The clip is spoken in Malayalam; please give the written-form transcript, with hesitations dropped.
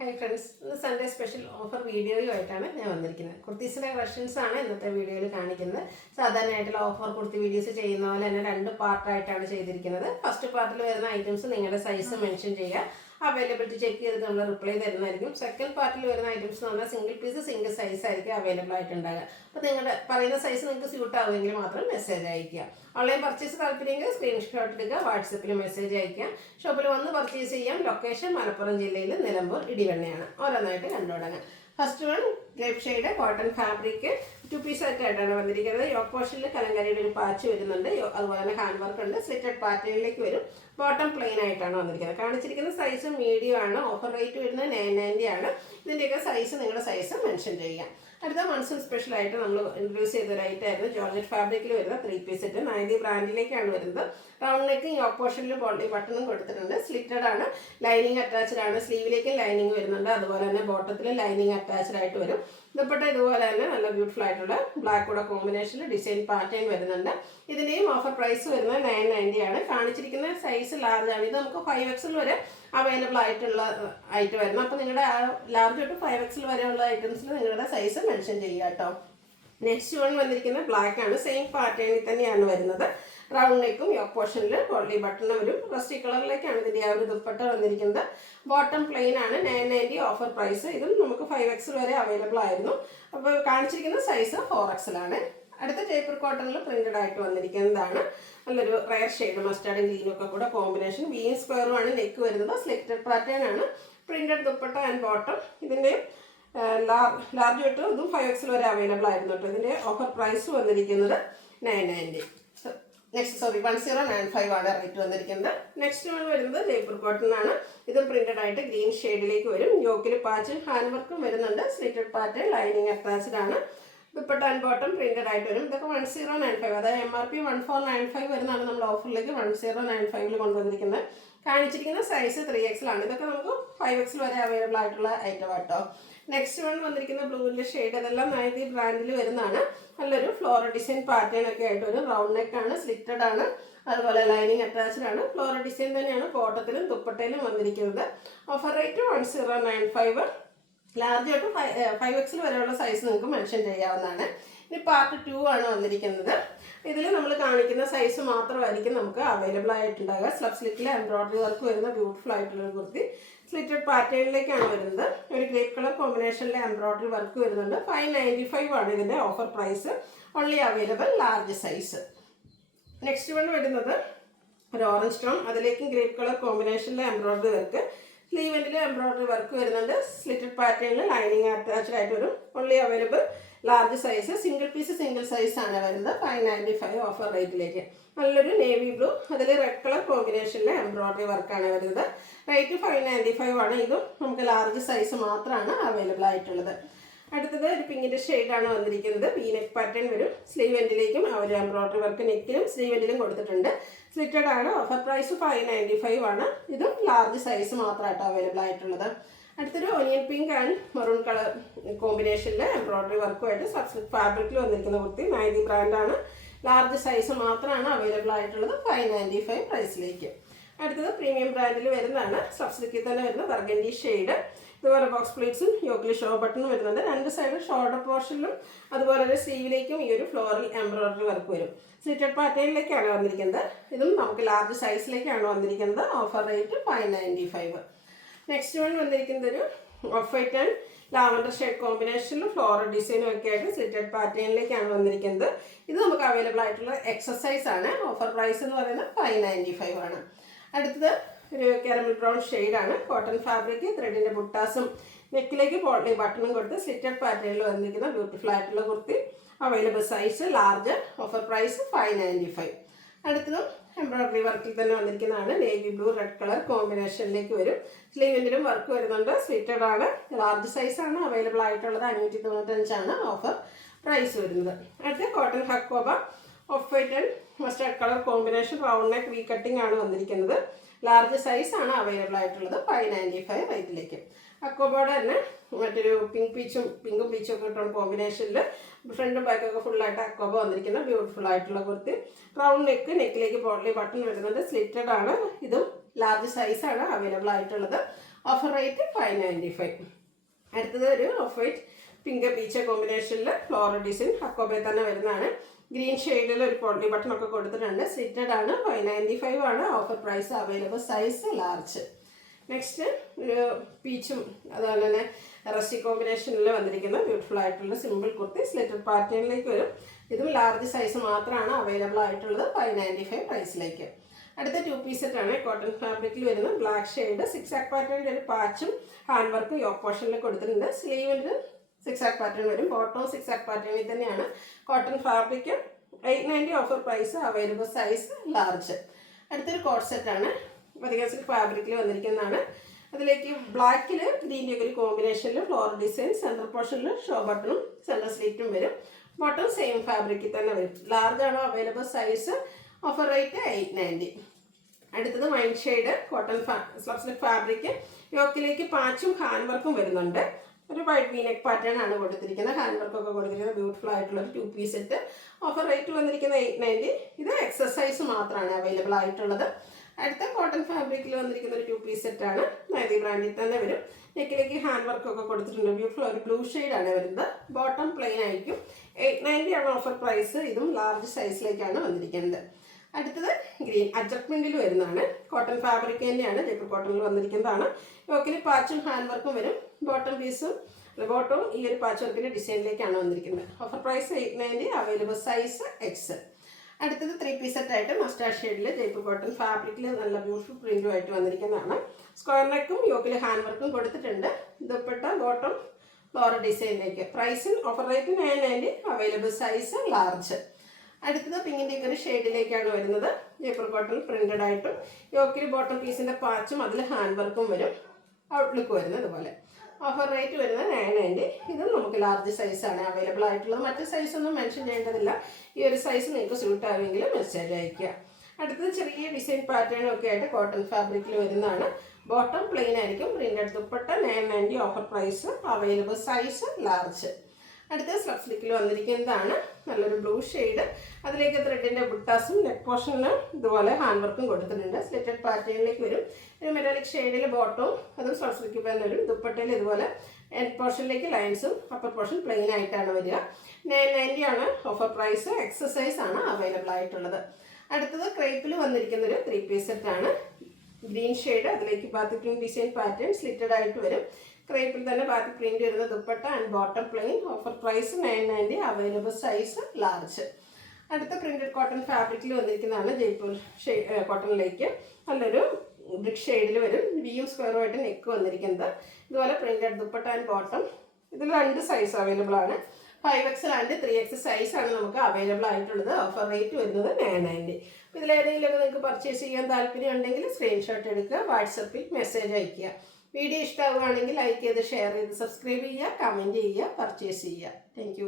ഹായ് ഫ്രണ്ട്സ്, ഇന്ന് സൺഡേ സ്പെഷ്യൽ ഓഫർ വീഡിയോയുമായിട്ടാണ് ഞാൻ വന്നിരിക്കുന്നത്. കുർത്തീസിൻ്റെ കളക്ഷൻസ് ആണ് ഇന്നത്തെ വീഡിയോയിൽ കാണിക്കുന്നത്. സാധാരണയായിട്ടുള്ള ഓഫർ കുർത്തി വീഡിയോസ് ചെയ്യുന്ന പോലെ തന്നെ 2 പാർട്ടായിട്ടാണ് ചെയ്തിരിക്കുന്നത്. ഫസ്റ്റ് പാർട്ടിൽ വരുന്ന ഐറ്റംസ് നിങ്ങളുടെ സൈസ് മെൻഷൻ ചെയ്യുക, അവൈലബിലിറ്റി ചെക്ക് ചെയ്തിട്ട് നമ്മൾ റിപ്ലൈ തരുന്നതായിരിക്കും. സെക്കൻഡ് പാർട്ടിൽ വരുന്ന ഐറ്റംസ് എന്ന് പറഞ്ഞാൽ സിംഗിൾ പീസ് സിംഗിൾ സൈസ് ആയിരിക്കും അവൈലബിൾ ആയിട്ടുണ്ടാകുക. അപ്പോൾ നിങ്ങളുടെ പറയുന്ന സൈസ് നിങ്ങൾക്ക് സ്യൂട്ട് ആവുമെങ്കിൽ മാത്രം മെസ്സേജ് അയയ്ക്കുക. ഓൺലൈൻ പർച്ചേസ് താല്പര്യമെങ്കിൽ സ്ക്രീൻഷോട്ട് എടുക്കുക, വാട്സപ്പിൽ മെസ്സേജ് അയയ്ക്കുക. ഷോപ്പിൽ വന്ന് പർച്ചേസ് ചെയ്യാം. ലൊക്കേഷൻ മലപ്പുറം ജില്ലയിൽ നിലമ്പൂർ ഇടിവണ്ണയാണ്. ഓരോന്നായിട്ട് കണ്ടു തുടങ്ങാം. First one grape shade cotton fabric 2 piece ആയിട്ടാണ് വന്നിരിക്കുന്നത്. യോക്ക് പോർഷനിൽ കലങ്കരിയുടെ ഒരു പാച്ച് വരുന്നുണ്ട്, അതുപോലെ തന്നെ ഹാൻഡ് വർക്ക് ഉണ്ട്. സ്ലിറ്റഡ് പാറ്റേണിലേക്ക് വരും. ബോട്ടം പ്ലെയിൻ ആയിട്ടാണ് വന്നിരിക്കുന്നത്. കാണിച്ചിരിക്കുന്ന സൈസ് മീഡിയം ആണ്. ഓഫർ റേറ്റ് വരുന്നത് 990 ആണ്. ഇതിൻ്റെയൊക്കെ സൈസ് നിങ്ങളുടെ സൈസ് മെൻഷൻ ചെയ്യാം. അടുത്ത മൺസൂൺ സ്പെഷ്യലായിട്ട് നമ്മൾ ഇൻട്രൊഡ്യൂസ് ചെയ്തൊരു ഐറ്റമായിരുന്നു ജോർജറ്റ് ഫാബ്രിക്കിൽ വരുന്ന 3 പീസ് സെറ്റ്. നൈതി ബ്രാൻഡിലേക്കാണ് വരുന്നത്. റൗണ്ട് നെക്കും യോക്ക് പോർഷനിൽ ബോഡി ബട്ടണും കൊടുത്തിട്ടുണ്ട്. സ്ലിറ്റഡ് ആണ്, ലൈനിങ് അറ്റാച്ച്ഡ് ആണ്. സ്ലീവിലേക്കും ലൈനിങ് വരുന്നുണ്ട്, അതുപോലെ തന്നെ ബോട്ടത്തിൽ ലൈനിങ് അറ്റാച്ച്ഡ് ആയിട്ട് വരും. ദുപ്പട്ട ഇതുപോലെ തന്നെ നല്ല ബ്യൂട്ടിഫുൾ ആയിട്ടുള്ള ബ്ലാക്ക് കൂടെ കോമ്പിനേഷനിൽ ഡിസൈൻ പാറ്റേൺ വരുന്നുണ്ട്. ഇതിൻ്റെയും ഓഫർ പ്രൈസ് വരുന്നത് 990 ആണ്. കാണിച്ചിരിക്കുന്ന സൈസ് ലാർജ് ആണ്. ഇത് നമുക്ക് 5XL വരെ അവൈലബിൾ ആയിട്ടുള്ള ആയിട്ട് വരുന്നത്. അപ്പോൾ നിങ്ങളുടെ ലാർജ് തൊട്ട് 5XL വരെയുള്ള ഐറ്റംസിൽ നിങ്ങളുടെ സൈസ് മെൻഷൻ ചെയ്യുക കേട്ടോ. നെക്സ്റ്റ് വൺ വന്നിരിക്കുന്ന ബ്ലാക്ക് ആണ്. സെയിം പാറ്റേണിൽ തന്നെയാണ് വരുന്നത്. റൗണ്ട് നെക്കും യോക്ക് പോർഷനിൽ ബോഡി ബട്ടൺ വരും. റസ്റ്റി കളറിലേക്കാണ് ഇതിൻ്റെ ആ ഒരു ദുപ്പട്ട വന്നിരിക്കുന്നത്. ബോട്ടം പ്ലെയിൻ ആണ്. 990 ഓഫർ പ്രൈസ്. ഇതും നമുക്ക് 5XL വരെ അവൈലബിൾ ആയിരുന്നു. അപ്പോൾ കാണിച്ചിരിക്കുന്ന സൈസ് 4XL ആണ്. അടുത്ത ടേപ്പർ കോട്ടണിൽ പ്രിന്റഡ് ആയിട്ട് വന്നിരിക്കുന്നതാണ്. നല്ലൊരു റയർ ഷെയ്ഡ് മസ്റ്റാർഡ് ഗ്രീനും ഒക്കെ കൂടെ കോമ്പിനേഷൻ. വീൻ സ്ക്വയറും ആണ് നെക്ക് വരുന്നത്. സ്ലിറ്റഡ് പാറ്റേൺ ആണ്. Printed dupatta and bottom. ഇതിൻ്റെ ലാർജ് തൊട്ട് ഇതും 5XL വരെ അവൈലബിൾ ആയിരുന്നു കേട്ടോ. ഇതിൻ്റെ ഓഫർ പ്രൈസ് വന്നിരിക്കുന്നത് 990. നെക്സ്റ്റ് 1095 ആണ് റേറ്റ് വന്നിരിക്കുന്നത്. നെക്സ്റ്റ് വൺ വരുന്നത് ടേപ്പർ കോട്ടൺ ആണ്. ഇത് പ്രിന്റഡ് ആയിട്ട് ഗ്രീൻ ഷെയ്ഡിലേക്ക് വരും. യോക്കിൽ പാച്ച് ഹാൻഡ് വർക്കും വരുന്നുണ്ട്. സ്ലിറ്റഡ് പാറ്റേൺ, ലൈനിങ് അറ്റാച്ച്ഡ് ആണ്. ദുപ്പട്ട ആൻഡ് ബോട്ടം പ്രിന്റഡ് ആയിട്ട് വരും. ഇതൊക്കെ 1095, അതായത് MRP 1495 വരുന്നതാണ്. നമ്മൾ ഓഫറിലേക്ക് 1095 കൊണ്ടുവന്നിരിക്കുന്നത്. കാണിച്ചിരിക്കുന്ന സൈസ് 3XL ആണ്. ഇതൊക്കെ നമുക്ക് 5XL വരെ അവൈലബിൾ ആയിട്ടുള്ള ഐറ്റം ആട്ടോ. നെക്സ്റ്റ് വൺ വന്നിരിക്കുന്ന ബ്ലൂവിൻ്റെ ഷെയ്ഡ്. അതെല്ലാം നൈതി ബ്രാൻഡിൽ വരുന്നതാണ്. നല്ലൊരു ഫ്ലോറൽ ഡിസൈൻ പാറ്റേൺ ഒക്കെ ആയിട്ട് വരും. റൗണ്ട് നെക്ക് ആണ്, സ്ലിറ്റഡ് ആണ്, അതുപോലെ ലൈനിങ് അറ്റാച്ച്ഡ് ആണ്. ഫ്ലോറൽ ഡിസൈൻ തന്നെയാണ് ബോട്ടത്തിലും ദുപ്പട്ടയിലും വന്നിരിക്കുന്നത്. Offer rate 1095. ലാർജ് തൊട്ട് 5XL വരെയുള്ള സൈസ് നിങ്ങൾക്ക് മെൻഷൻ ചെയ്യാവുന്നതാണ്. ഇനി പാർട്ട് 2 ആണ് വന്നിരിക്കുന്നത്. ഇതിൽ നമ്മൾ കാണിക്കുന്ന സൈസ് മാത്രമായിരിക്കും നമുക്ക് അവൈലബിൾ ആയിട്ടുണ്ടാകുക. സ്ലബ് സ്ലിറ്റിൽ എംബ്രോയിഡറി വർക്ക് വരുന്ന ബ്യൂട്ടിഫുൾ ആയിട്ടുള്ള കുർത്തി. സ്ലിറ്റഡ് പാറ്റേണിലേക്കാണ് വരുന്നത്. ഒരു ഗ്രേപ്പ് കളർ കോമ്പിനേഷനിലെ എംബ്രോയിഡറി വർക്ക് വരുന്നുണ്ട്. 595 ആണ് ഇതിൻ്റെ offer price. Only available large size. Next one വരുന്നത് ഒരു ഓറഞ്ച് ടോൺ. അതിലേക്കും ഗ്രേപ്പ് കളർ കോമ്പിനേഷനിലെ എംബ്രോയിഡറി വർക്ക്. സ്ലീവെൻറ്റിൽ എംബ്രോയിഡറി വർക്ക് വരുന്നുണ്ട്. സ്ലിറ്റഡ് പാറ്റേണിൽ ലൈനിങ് അറ്റാച്ച്ഡ് ആയിട്ട് വരും. Only available large size. Single piece single size ആണ് വരുന്നത്. 595 ഓഫർ റേറ്റിലേക്ക്. നല്ലൊരു നേവി ബ്ലൂ, അതിൽ റെഡ് കളർ കോമ്പിനേഷനിലെ എംബ്രോയിഡറി വർക്കാണ് വരുന്നത്. റേറ്റ് 595 ആണ്. ഇതും നമുക്ക് ലാർജ് സൈസ് മാത്രമാണ് അവൈലബിൾ ആയിട്ടുള്ളത്. അടുത്തത് ഒരു പിങ്കിൻ്റെ ഷെയ്ഡാണ് വന്നിരിക്കുന്നത്. വി നെക്ക് പാറ്റേൺ വരും. സ്ലീവ് എൻഡിലേക്കും ആ ഒരു എംബ്രോയിഡറി വർക്ക് നെക്കിലും സ്ലീവ് എൻഡിലും കൊടുത്തിട്ടുണ്ട്. സ്ലിറ്റഡ് ആണ്. ഓഫർ പ്രൈസ് 595 ആണ്. ഇതും ലാർജ് സൈസ് മാത്രമായിട്ട് അവൈലബിൾ ആയിട്ടുള്ളത്. അടുത്തൊരു onion pink and maroon colour കോമ്പിനേഷനിൽ എംബ്രോയിഡറി വർക്കുമായിട്ട് സബ്സിറ്റ് ഫാബ്രിക്കിൽ വന്നിരിക്കുന്ന കുർത്തി. നൈതി ബ്രാൻഡാണ്. ലാർജ് സൈസ് മാത്രമാണ് അവൈലബിൾ ആയിട്ടുള്ളത്. 595 പ്രൈസിലേക്ക്. അടുത്തത് പ്രീമിയം ബ്രാൻഡിൽ വരുന്നതാണ്. സബ്സിഡിക്കിൽ തന്നെ വരുന്ന ബർഗൻഡി ഷെയ്ഡ്. ഇതുപോലെ ബോക്സ് പ്ലേറ്റ്സും യോക്കിൽ ഷോ ബട്ടണും വരുന്നുണ്ട്. 2 സൈഡും ഷോൾഡർ പോർഷനിലും അതുപോലെ തന്നെ സ്ലീവിലേക്കും ഈ ഒരു ഫ്ലോറൽ എംബ്രോയിഡറി വർക്ക് വരും. സ്ലിറ്റഡ് പാറ്റേണിലേക്കാണ് വന്നിരിക്കുന്നത്. ഇതും നമുക്ക് ലാർജ് സൈസിലേക്കാണ് വന്നിരിക്കുന്നത്. Offer rate 595. നെക്സ്റ്റ് വൺ വന്നിരിക്കുന്നത് ഒരു off white and lavender shade കോമ്പിനേഷനിലും ഫ്ലോറൽ ഡിസൈനും ഒക്കെ ആയിട്ട് സ്ലിറ്റഡ് പാറ്റേണിലേക്കാണ് വന്നിരിക്കുന്നത്. ഇത് നമുക്ക് അവൈലബിൾ ആയിട്ടുള്ള എക്സസൈസ് ആണ്. ഓഫർ പ്രൈസ് എന്ന് പറയുന്നത് 595 ആണ്. അടുത്തത് ഒരു കാരമൽ ബ്രൗൺ ഷെയ്ഡാണ്. കോട്ടൺ ഫാബ്രിക്, ത്രെഡിൻ്റെ ബുട്ടാസും നെക്കിലേക്ക് പോളി ബട്ടണും കൊടുത്ത് സ്ലിറ്റഡ് പാറ്റേണിൽ വന്നിരിക്കുന്ന ബ്യൂട്ടിഫുൾ ആയിട്ടുള്ള kurti. Available size large. Offer price 595. അടുത്തതും എംബ്രോയിഡറി വർക്കിൽ തന്നെ വന്നിരിക്കുന്നതാണ്. നേവി ബ്ലൂ റെഡ് കളർ കോമ്പിനേഷനിലേക്ക് വരും. സ്ലീവിൻ്റെലും വർക്ക് വരുന്നുണ്ട്. സ്ലിറ്റഡ് ആണ്. ലാർജ് സൈസാണ് അവൈലബിൾ ആയിട്ടുള്ളത്. 595 ആണ് ഓഫർ പ്രൈസ് വരുന്നത്. അടുത്ത cotton Hakoba off white and mustard colour combination. Round neck V cutting ആണ് വന്നിരിക്കുന്നത്. ലാർജ് സൈസ് ആണ് അവൈലബിൾ ആയിട്ടുള്ളത്. 595 റേറ്റിലേക്ക്. അക്കോബോടെ തന്നെ മറ്റൊരു പിങ്കും പീച്ചും ഒക്കെ ഇട്ടുള്ള കോമ്പിനേഷനിൽ ഫ്രണ്ടും ബാക്കൊക്കെ ഫുള്ളായിട്ട് അക്കോബ വന്നിരിക്കുന്ന ബ്യൂട്ടിഫുൾ ആയിട്ടുള്ള കുർത്തി. റൗണ്ട് നെക്കിലേക്ക് പോളി ബട്ടൺ വരുന്നുണ്ട്. സ്ലിറ്റഡ് ആണ്. ഇതും ലാർജ് സൈസാണ് അവൈലബിൾ ആയിട്ടുള്ളത്. Offer rate 595. അടുത്തത് ഒരു ഓഫ് വൈറ്റ് പിങ്ക് പീച്ച് കോമ്പിനേഷനിൽ ഫ്ലോറൽ ഡിസൈൻ ഹക്കോബെ തന്നെ വരുന്നതാണ്. ഗ്രീൻ ഷെയ്ഡിൽ ഒരു പോളി ബട്ടൺ ഒക്കെ കൊടുത്തിട്ടുണ്ട്. സ്ലിറ്റഡ് ആണ്. 595 ആണ് offer price. Available size large. Next ഒരു പീച്ചും അതുപോലെ തന്നെ റസ്റ്റി കോമ്പിനേഷനിൽ വന്നിരിക്കുന്ന ബ്യൂട്ടിഫുൾ ആയിട്ടുള്ള സിമ്പിൾ കുർത്തി സ്ലിറ്റഡ് പാറ്റേണിലേക്ക് വരും. ഇതും ലാർജ് സൈസ് മാത്രമാണ് അവൈലബിൾ ആയിട്ടുള്ളത് 595 പ്രൈസിലേക്ക്. അടുത്ത 2 പീസ് സെറ്റാണ്. കോട്ടൺ ഫാബ്രിക്കിൽ വരുന്ന ബ്ലാക്ക് ഷെയ്ഡ് 6 ആക്ക് പാറ്റേണിൻ്റെ ഒരു പാച്ചും ഹാൻഡ് വർക്കും യോക്ക് പോർഷനിൽ കൊടുത്തിട്ടുണ്ട്. സ്ലീവിന് 6 ആക്ക് പാറ്റേൺ വരും. ബോട്ടവും 6 ആക്ക് പാറ്റേണിൽ തന്നെയാണ്. Cotton fabric 890 offer price. Available size large. അടുത്തൊരു കോട്ട് സെറ്റാണ്. അധികം സിൽക്ക് ഫാബ്രിക്കിൽ വന്നിരിക്കുന്നതാണ്. അതിലേക്ക് ബ്ലാക്കിൽ ഗ്രീൻ്റെ ഒരു കോമ്പിനേഷനിൽ ഫ്ലോറൽ ഡിസൈൻ സെൻട്രൽ പോർഷനിൽ ഷോ ബട്ടണും സെൻട്രൽ സ്ലീറ്റും വരും. ബോട്ടം സെയിം ഫാബ്രിക്കിൽ തന്നെ വരും. ലാർജ് ആണ് അവൈലബിൾ സൈസ്. Offer rate 890. അടുത്തത് wine shade cotton slub silk fabric. യോക്കിലേക്ക് പാച്ചും ഹാൻഡ് വർക്കും വരുന്നുണ്ട്. ഒരു വൈറ്റ് വീനെക്ക് പാറ്റേൺ ആണ് കൊടുത്തിരിക്കുന്നത്. ഹാൻഡ് വർക്കൊക്കെ കൊടുത്തിരിക്കുന്നത്. ബ്യൂട്ടിഫുൾ ആയിട്ടുള്ള ഒരു 2 പീസ് സെറ്റ്. ഓഫർ റേറ്റ് വന്നിരിക്കുന്നത് 890. ഇത് എക്സസൈസ് മാത്രമാണ് അവൈലബിൾ ആയിട്ടുള്ളത്. അടുത്ത കോട്ടൺ ഫാബ്രിക്കിൽ വന്നിരിക്കുന്ന ഒരു 2 പീസ് സെറ്റാണ്. നൈതി ബ്രാൻഡിൽ തന്നെ വരും. നെക്കിലേക്ക് ഹാൻഡ് വർക്കൊക്കെ കൊടുത്തിട്ടുണ്ട്. ബ്യൂട്ടിഫുൾ ഒരു ബ്ലൂ ഷെയ്ഡാണ് വരുന്നത്. ബോട്ടം പ്ലെയിൻ ആയിരിക്കും. 890 ആണ് ഓഫർ പ്രൈസ്. ഇതും ലാർജ് സൈസിലേക്കാണ് വന്നിരിക്കുന്നത്. അടുത്തത് ഗ്രീൻ അഡ്ജസ്റ്റ്മെൻറ്റിൽ വരുന്നതാണ്. കോട്ടൺ ഫാബ്രിക് തന്നെയാണ്. ജയ്പൂർ കോട്ടണിൽ വന്നിരിക്കുന്നതാണ്. യോക്കിൽ പാച്ചും ഹാൻഡ് വർക്കും വരും. ബോട്ടം പീസും ബോട്ടവും ഈ ഒരു പാച്ച് വർക്കിൻ്റെ ഡിസൈനിലേക്കാണ് വന്നിരിക്കുന്നത്. Offer price 890. Available size X. അടുത്തത് 3 പീസ് സെറ്റായിട്ട് മസ്റ്റാർഡ് ഷെയ്ഡിൽ ജയ്പൂർ കോട്ടൺ ഫാബ്രിക്കിൽ നല്ല ബ്യൂട്ടിഫുൾ പ്രിൻറ്റുമായിട്ട് വന്നിരിക്കുന്നതാണ്. സ്ക്വയർ നെക്കും യോക്കിൽ ഹാൻഡ് വർക്കും കൊടുത്തിട്ടുണ്ട്. ദുപ്പട്ട ബോട്ടം ഫ്ലോറൽ ഡിസൈനിലേക്ക്. പ്രൈസിൽ offer rate 990. Available size large. അടുത്തത് പിങ്കിൻ്റെ ഒരു ഷെയ്ഡിലേക്കാണ് വരുന്നത്. ജയ്പൂർ കോട്ടൺ പ്രിൻറ്റഡ് ആയിട്ടും യോക്കിൽ ബോട്ടം പീസിൻ്റെ പാച്ചും അതിൽ ഹാൻഡ് വർക്കും വരും. ഔട്ട്ലുക്ക് വരുന്നത് ഇതുപോലെ. ഓഫർ റേറ്റ് വരുന്നത് 990. ഇതും നമുക്ക് ലാർജ് സൈസാണ് അവൈലബിൾ ആയിട്ടുള്ളത്. മറ്റ് സൈസൊന്നും മെൻഷൻ ചെയ്യേണ്ടതില്ല. ഈ ഒരു സൈസ് നിങ്ങൾക്ക് സ്യൂട്ട് ആവുമെങ്കിൽ മെസ്സേജ് അയയ്ക്കുക. അടുത്തത് ചെറിയ ഡിസൈൻ പാറ്റേണും ഒക്കെ ആയിട്ട് കോട്ടൺ ഫാബ്രിക്കിൽ വരുന്നതാണ്. ബോട്ടം പ്ലെയിൻ ആയിരിക്കും. Printed dupatta 990 offer price. Available size large. അടുത്ത സ്ലബ് സ്ലിക്കിൽ വന്നിരിക്കുന്നതാണ്. നല്ലൊരു ബ്ലൂ ഷെയ്ഡ്. അതിലേക്ക് ത്രെഡിൻ്റെ ബുട്ടാസും നെക്ക് പോർഷനിൽ ഇതുപോലെ ഹാൻഡ് വർക്കും കൊടുത്തിട്ടുണ്ട്. സ്ലിറ്റഡ് പാറ്റേണിലേക്ക് വരും. ഒരു മെറ്റാലിക് ഷെയ്ഡിൽ ബോട്ടവും അതും സ്ലബ് സ്ലിക്കിൽ തന്നെ വരും. ദുപ്പട്ടയിൽ ഇതുപോലെ എൻഡ് പോർഷനിലേക്ക് ലൈൻസും അപ്പർ പോർഷൻ പ്ലെയിൻ ആയിട്ടാണ് വരിക. 990 ആണ് ഓഫർ പ്രൈസ്. എക്സസൈസ് ആണ് അവൈലബിൾ ആയിട്ടുള്ളത്. അടുത്തത് ക്രേപ്പിൽ വന്നിരിക്കുന്ന ഒരു 3 പീസ് സെറ്റാണ്. Green shade. അതിലേക്ക് batik print design pattern slitted ആയിട്ട് വരും. ക്രേപ്പിൽ തന്നെ ബാത്തിക് പ്രിന്റ് വരുന്ന dupatta and bottom plain. Offer price 990. Available size large. അടുത്ത പ്രിന്റഡ് കോട്ടൺ ഫാബ്രിക്കിൽ വന്നിരിക്കുന്നതാണ്. ജയ്പൂർ കോട്ടണിലേക്ക് നല്ലൊരു ബ്രിക്ക് ഷെയ്ഡിൽ വരും. വിയും സ്ക്വയറുമായിട്ട് നെക്ക് വന്നിരിക്കുന്നത്. ഇതുപോലെ പ്രിന്റഡ് ദുപ്പട്ട ആൻഡ് ബോട്ടം. ഇതിൽ 2 സൈസ് അവൈലബിൾ ആണ്. 5XL ആൻഡ് 3X സൈസാണ് നമുക്ക് അവൈലബിൾ ആയിട്ടുള്ളത്. ഓഫർ റേറ്റ് വരുന്നത് 990. ഇതിലേതെങ്കിലുമൊക്കെ നിങ്ങൾക്ക് പർച്ചേസ് ചെയ്യാൻ താല്പര്യം ഉണ്ടെങ്കിൽ സ്ക്രീൻഷോട്ട് എടുക്കുക. വാട്സപ്പിൽ മെസ്സേജ് അയയ്ക്കുക. വീഡിയോ ഇഷ്ടമാവുകയാണെങ്കിൽ ലൈക്ക് ചെയ്ത് ഷെയർ ചെയ്ത് സബ്സ്ക്രൈബ് ചെയ്യുക, കമൻറ്റ് ചെയ്യുക, പർച്ചേസ് ചെയ്യുക. താങ്ക്